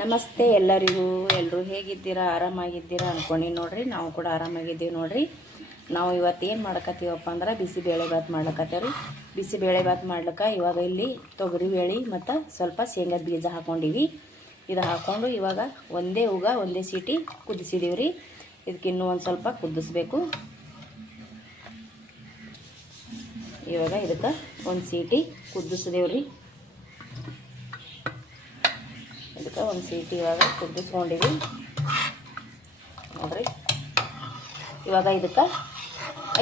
ನಮಸ್ತೆ ಎಲ್ಲರಿಗೂ. ಎಲ್ಲರೂ ಹೇಗಿದ್ದೀರಾ? ಆರಾಮಾಗಿದ್ದೀರಾ ಅಂದ್ಕೊಂಡು ನೋಡ್ರಿ. ನಾವು ಕೂಡ ಆರಾಮಾಗಿದ್ದೀವಿ ನೋಡ್ರಿ. ನಾವು ಇವತ್ತು ಏನು ಮಾಡ್ಕತ್ತೀವಪ್ಪ ಅಂದ್ರೆ ಬಿಸಿಬೇಳೆ ಭಾತ್ ಬಿಸಿ ಬೇಳೆ ಭಾತ್ ಮಾಡ್ಲಿಕ್ಕೆ ಇವಾಗ ಇಲ್ಲಿ ತೊಗರಿ ಬೇಳೆ ಮತ್ತು ಸ್ವಲ್ಪ ಶೇಂಗಾದ ಬೀಜ ಹಾಕ್ಕೊಂಡಿವಿ ಇದು ಹಾಕ್ಕೊಂಡು ಇವಾಗ ಒಂದೇ ಉಗ, ಒಂದೇ ಸೀಟಿ ಕುದಿಸಿದೀವಿ ರೀ. ಇದಕ್ಕೆ ಇನ್ನೂ ಒಂದು ಸ್ವಲ್ಪ ಕುದಿಸ್ಬೇಕು. ಇವಾಗ ಇದಕ್ಕೆ ಒಂದು ಸೀಟಿ ಕುದಿಸಿದೇವ್ರಿ ಇದಕ್ಕೆ ಒಂದು ಸೀಟಿ ಇವಾಗ ಕುದಿಸ್ಕೊಂಡಿವಿ. ನೋಡ್ರಿ. ಇವಾಗ ಇದಕ್ಕೆ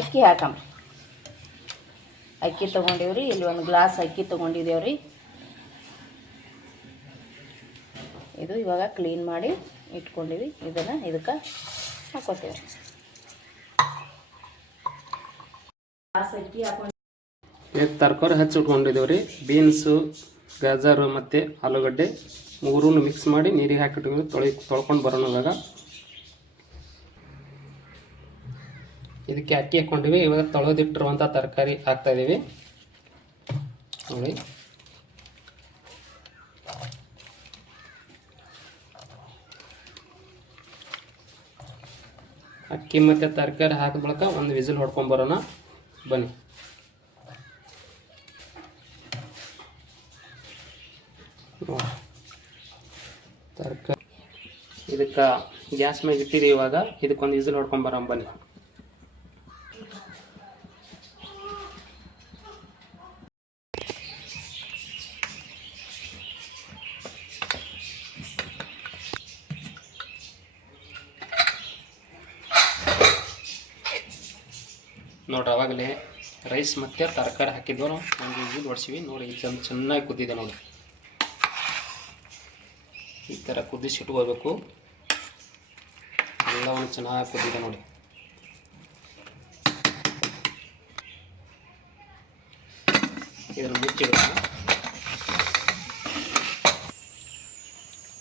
ಅಕ್ಕಿ ಹಾಕಮ್ಮ ಅಕ್ಕಿ ತೊಗೊಂಡಿವ್ರಿ, ಇಲ್ಲಿ ಒಂದು ಗ್ಲಾಸ್ ಅಕ್ಕಿ ತೊಗೊಂಡಿದ್ದೇವ್ರಿ ಇದು ಇವಾಗ ಕ್ಲೀನ್ ಮಾಡಿ ಇಟ್ಕೊಂಡಿವಿ. ಇದನ್ನು ಇದಕ್ಕೆ ಹಾಕೋತೇವೆ. ಗ್ಲಾಸ್ ಅಕ್ಕಿ ಹಾಕೊಂಡು ತರಕಾರಿ ಹಚ್ಚಿಟ್ಕೊಂಡಿದ್ದೇವ್ರಿ ಬೀನ್ಸು, ಗಾಜರು ಮತ್ತು ಆಲೂಗಡ್ಡೆ. ಮೂರೂ ಮಿಕ್ಸ್ ಮಾಡಿ ನೀರಿಗೆ ಹಾಕಿಟ್ಟು ತೊಳಿ, ತೊಳ್ಕೊಂಡು ಬರೋಣ ಇವಾಗ ಇದಕ್ಕೆ ಅಕ್ಕಿ ಹಾಕ್ಕೊಂಡಿವಿ. ಇವಾಗ ತೊಳೆದಿಟ್ಟಿರುವಂಥ ತರಕಾರಿ ಹಾಕ್ತಾ ಇದ್ದೀವಿ ನೋಡಿ. ಅಕ್ಕಿ ಮತ್ತು ತರಕಾರಿ ಹಾಕಿದ ಬಳಿಕ ಒಂದು ವಿಸಿಲ್ ಹೊಡ್ಕೊಂಡು ಬರೋಣ. ಬನ್ನಿ. ತರಕಾರಿ ಇದಕ್ಕೆ ಗ್ಯಾಸ್ ಮೇಲೆ ಇಟ್ಟಿದ್ದೀವಿ ಇವಾಗ, ಇದಕ್ಕೊಂದು ಇಸಲ್ ಹೊಡ್ಕೊಂಡು ಬರೋಣ ಬನ್ನಿ. ನೋಡ್ರಿ, ಅವಾಗಲೇ ರೈಸ್ ಮತ್ತು ತರಕಾರಿ ಹಾಕಿದ್ವು ನಾವು ಒಂದು ವಿಸಿಲ್ ಹೊಡ್ಸಿವಿ. ನೋಡಿ ಚೆನ್ನಾಗಿ ಕುದ್ದಿದೆ ನೋಡಿ. ಈ ಥರ ಕುದಿಸಿಟ್ಕೋಬೇಕು ಎಲ್ಲವನ್ನು ಚೆನ್ನಾಗಿ ಕುದ್ದಿದೆ ನೋಡಿ. ಇದನ್ನು ಮುಚ್ಚಿಡೋಣ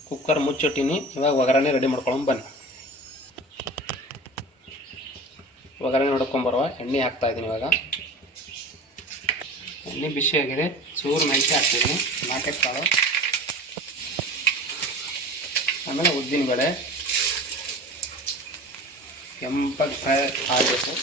ಕುಕ್ಕರ್ ಮುಚ್ಚಿಟ್ಟೀನಿ. ಇವಾಗ ಒಗ್ಗರಣೆ ರೆಡಿ ಮಾಡ್ಕೊಳ್ಳೋಣ ಬನ್ನಿ. ಒಗ್ಗರಣೆ ನೋಡ್ಕೊಂಬರುವ ಎಣ್ಣೆ ಹಾಕ್ತಾ ಇದ್ದೀನಿ ಇವಾಗ. ಎಣ್ಣೆ ಬಿಸಿ ಆಗಿದೆ. ಚೂರು ಮೆಣಸೆ ಹಾಕ್ತಿದ್ದೀನಿ ನಾಲ್ಕೈದು ಕಾಳು. ಆಮೇಲೆ ಉದ್ದಿನ ಬೇಳೆ ಕೆಂಪಾಗಿ ಫ್ರೈ ಆಗಬೇಕು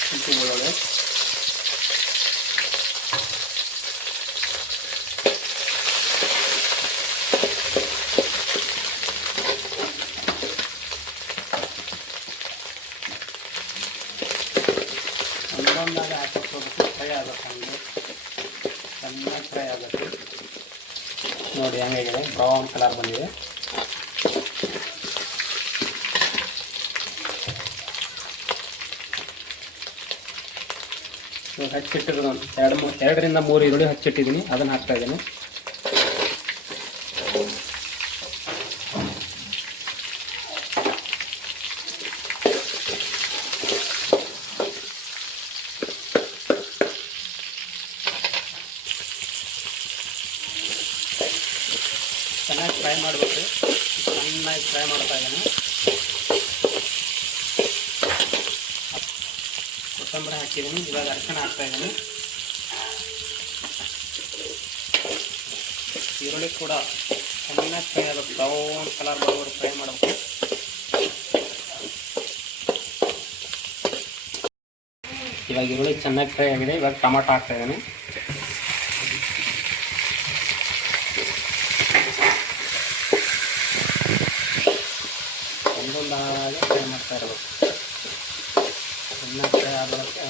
ಶುಂಠಿ ಬೆಳ್ಳುಳ್ಳಿ ಒಂದೊಂದಾಗ ಹಾಕೋಬೇಕು ಫ್ರೈ ಆಗಬೇಕು ಹಂಗೆ ಚೆನ್ನಾಗಿ ಫ್ರೈ ಆಗಬೇಕು ನೋಡಿ ಹೆಂಗಾಗಿದೆ ಬ್ರೌನ್ ಕಲರ್ ಬಂದಿದೆ. ಹಚ್ಚಿಟ್ಟಿರೋದು ಎರಡು ಮೂರು ಎರಡರಿಂದ ಮೂರು ಈರುಳ್ಳಿ ಹಚ್ಚಿಟ್ಟಿದ್ದೀನಿ. ಅದನ್ನು ಹಾಕ್ತಾ ಇದ್ದೀನಿ ಚೆನ್ನಾಗಿ ಫ್ರೈ ಮಾಡಬೇಕು. ಚೆನ್ನಾಗಿ ಫ್ರೈ ಮಾಡ್ತಾ ಇದ್ದೀನಿ. ಕೊತ್ತಂಬರಿ ಹಾಕಿದ್ದೀನಿ. ಇವಾಗ ಅರ್ಶಿಣ ಹಾಕ್ತಾ ಇದ್ದೀನಿ. ಈರುಳ್ಳಿ ಕೂಡ ಚೆನ್ನಾಗಿ ಫ್ರೈ ಆಗಬೇಕು ಬ್ರೌನ್ ಕಲರ್ ಬರೋದು ಫ್ರೈ ಮಾಡಬೇಕು. ಇವಾಗ ಈರುಳ್ಳಿ ಚೆನ್ನಾಗಿ ಫ್ರೈ ಆಗಿದೆ. ಇವಾಗ ಟೊಮಾಟೊ ಹಾಕ್ತಾ ಇದ್ದೀನಿ ಒಂದೊಂದಾಗಿ ಫ್ರೈ ಮಾಡ್ತಾ ಇರಬೇಕು ಚೆನ್ನಾಗಿ ಫ್ರೈ ಆದಕ್ಕೆ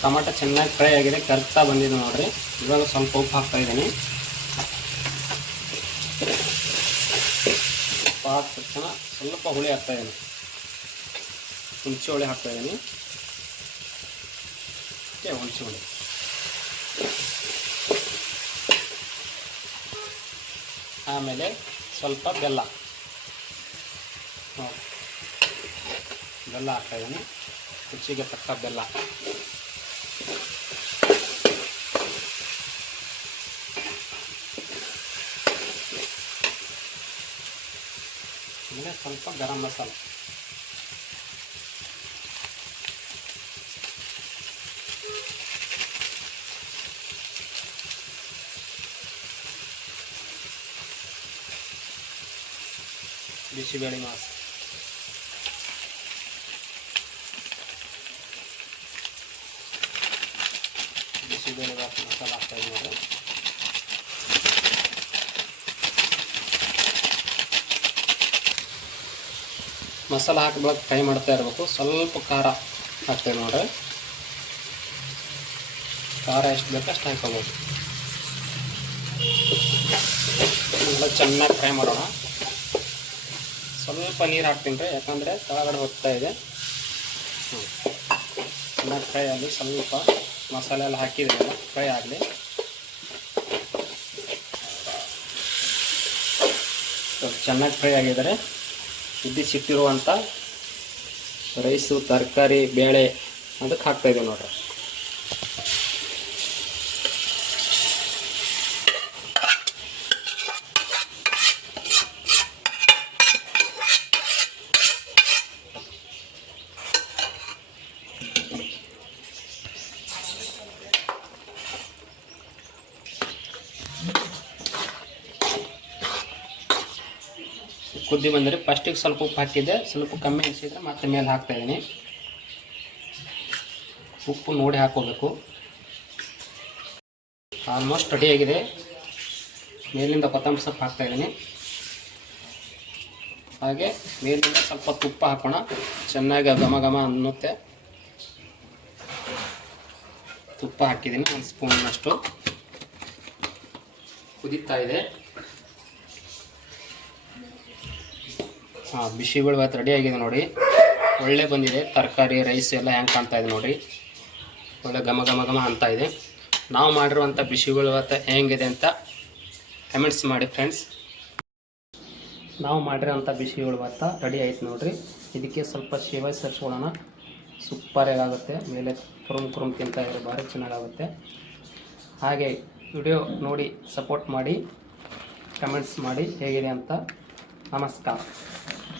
ಟೊಮಾಟೊ ಚೆನ್ನಾಗಿ ಫ್ರೈ ಆಗಿದೆ, ಕರ್ತಾ ಬಂದಿದೆ ನೋಡ್ರಿ. ಇವಾಗ ಸ್ವಲ್ಪ ಉಪ್ಪು ಹಾಕ್ತಾ ಇದ್ದೀನಿ. ಉಪ್ಪು ಹಾಕಿದ ತಕ್ಷಣ ಸ್ವಲ್ಪ ಹುಳಿ ಹಾಕ್ತಾ ಇದ್ದೀನಿ. ಹುಣಸೆ ಹುಳಿ ಹಾಕ್ತಾ ಇದ್ದೀನಿ. ಹುಣಸೆ ಹುಳಿ. ಆಮೇಲೆ ಸ್ವಲ್ಪ ಬೆಲ್ಲ. ಬೆಲ್ಲ ಹಾಕ್ತಾಯಿದ್ದೀನಿ ರುಚಿಗೆ ತಕ್ಕ ಬೆಲ್ಲ. ಆಮೇಲೆ ಸ್ವಲ್ಪ ಗರಂ ಮಸಾಲೆ. ಬಿಸಿಬೇಳೆ ಮಾಸ ಬಿಸಿಬೇಳೆ ಬಾತ್ ಮಸಾಲ ಹಾಕ್ತಾ ಇದ್ದೀನಿ ನೋಡಿ ಮಸಾಲ ಹಾಕಿ ಫ್ರೈ ಮಾಡ್ತಾ ಇರಬೇಕು. ಸ್ವಲ್ಪ ಖಾರ ಹಾಕ್ತೇವೆ ನೋಡ್ರಿ. ಖಾರ ಎಷ್ಟು ಬೇಕು ಅಷ್ಟು ಹಾಕೋಬೋದು ಚೆನ್ನಾಗಿ ಫ್ರೈ ಮಾಡೋಣ. ಸ್ವಲ್ಪ ನೀರು ಹಾಕ್ತೀನಿ ರೀ, ಯಾಕಂದರೆ ಕೆಳಗಡೆ ಹೋಗ್ತಾ ಇದೆ. ಚೆನ್ನಾಗಿ ಫ್ರೈ ಆಗಲಿ ಸ್ವಲ್ಪ ಮಸಾಲೆ ಎಲ್ಲ ಹಾಕಿದ್ರಲ್ಲ ಫ್ರೈ ಆಗಲಿ. ಚೆನ್ನಾಗಿ ಫ್ರೈ ಆಗಿದ್ದಾರೆ. ಇದ್ದಿಸಿಟ್ಟಿರುವಂಥ ರೈಸು ತರಕಾರಿ, ಬೇಳೆ ಅದಕ್ಕೆ ಹಾಕ್ತಾಯಿದ್ದೀವಿ ನೋಡ್ರಿ. ಕುದ್ದಿ ಬಂದರೆ ಫಸ್ಟಿಗೆ ಸ್ವಲ್ಪ ಉಪ್ಪು ಹಾಕಿದ್ದೆ. ಸ್ವಲ್ಪ ಕಮ್ಮಿ ಅನಿಸಿದ್ರೆ ಮತ್ತೆ ಮೇಲೆ ಹಾಕ್ತಾಯಿದ್ದೀನಿ ಉಪ್ಪು ನೋಡಿ ಹಾಕೋಬೇಕು. ಆಲ್ಮೋಸ್ಟ್ ರೆಡಿಯಾಗಿದೆ ಮೇಲಿಂದ ಕೊತ್ತಂಬರಿ ಸೊಪ್ಪು ಹಾಕ್ತಾಯಿದ್ದೀನಿ ಹಾಗೆ ಮೇಲಿಂದ ಸ್ವಲ್ಪ ತುಪ್ಪ ಹಾಕೋಣ. ಚೆನ್ನಾಗಿ ಘಮ ಘಮ ಅನ್ನುತ್ತೆ. ತುಪ್ಪ ಹಾಕಿದ್ದೀನಿ, ಒಂದು ಸ್ಪೂನಷ್ಟು ಕುದೀತಾ ಇದೆ. ಹಾಂ ಬಿಸಿಬೇಳೆ ಭಾತ್ ರೆಡಿ ಆಗಿದೆ ನೋಡಿ. ಒಳ್ಳೆ ಬಂದಿದೆ. ತರಕಾರಿ ರೈಸ್ ಎಲ್ಲ ಹೆಂಗೆ ಕಾಣ್ತಾ ಇದೆ ನೋಡಿ. ಒಳ್ಳೆ ಘಮ ಘಮ ಘಮ ಅಂತ ಇದೆ. ನಾವು ಮಾಡಿರುವಂಥ ಬಿಸಿಬೇಳೆ ಭಾತ್ ಹೆಂಗಿದೆ ಅಂತ ಕಮೆಂಟ್ಸ್ ಮಾಡಿ ಫ್ರೆಂಡ್ಸ್ ನಾವು ಮಾಡಿರೋಂಥ ಬಿಸಿಬೇಳೆ ಭಾತ ರೆಡಿ ಆಯ್ತು ನೋಡಿರಿ. ಇದಕ್ಕೆ ಸ್ವಲ್ಪ ಶೇವ ಸೇರಿಸ್ಕೊಳ್ಳೋಣ. ಸೂಪರಾಗುತ್ತೆ ಮೇಲೆ ಕುರುಮ್ ಕುರುಮ್ ತಿಂತ ಇದ್ರೆ ಭಾರಿ ಚೆನ್ನಾಗಾಗುತ್ತೆ. ಹಾಗೆ ವಿಡಿಯೋ ನೋಡಿ ಸಪೋರ್ಟ್ ಮಾಡಿ ಕಮೆಂಟ್ಸ್ ಮಾಡಿ, ಹೇಗಿದೆ ಅಂತ ನಮಸ್ಕಾರ.